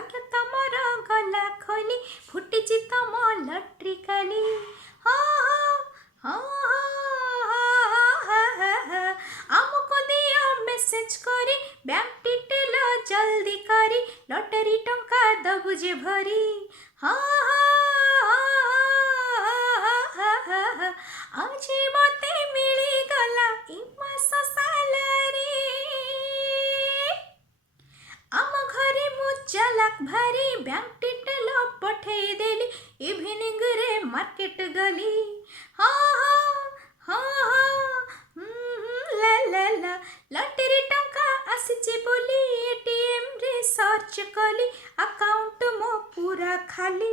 भाग्य तमर गला खोली फुटिची तम लटरी काली आमको दिया मेसेज करी बैंक डिटेल जल्दी करी लटरी टंका दबु जे भरी आज मते मिली गला इ मास सालारी आम घरे मु चालाक भारी बैंक डिटेल पठेई देली इवनिंग रे मार्केट गली ला ला ला लटरी टंका आसीची बोली एटीएम रे सर्च कली अकाउंट मो पूरा खाली।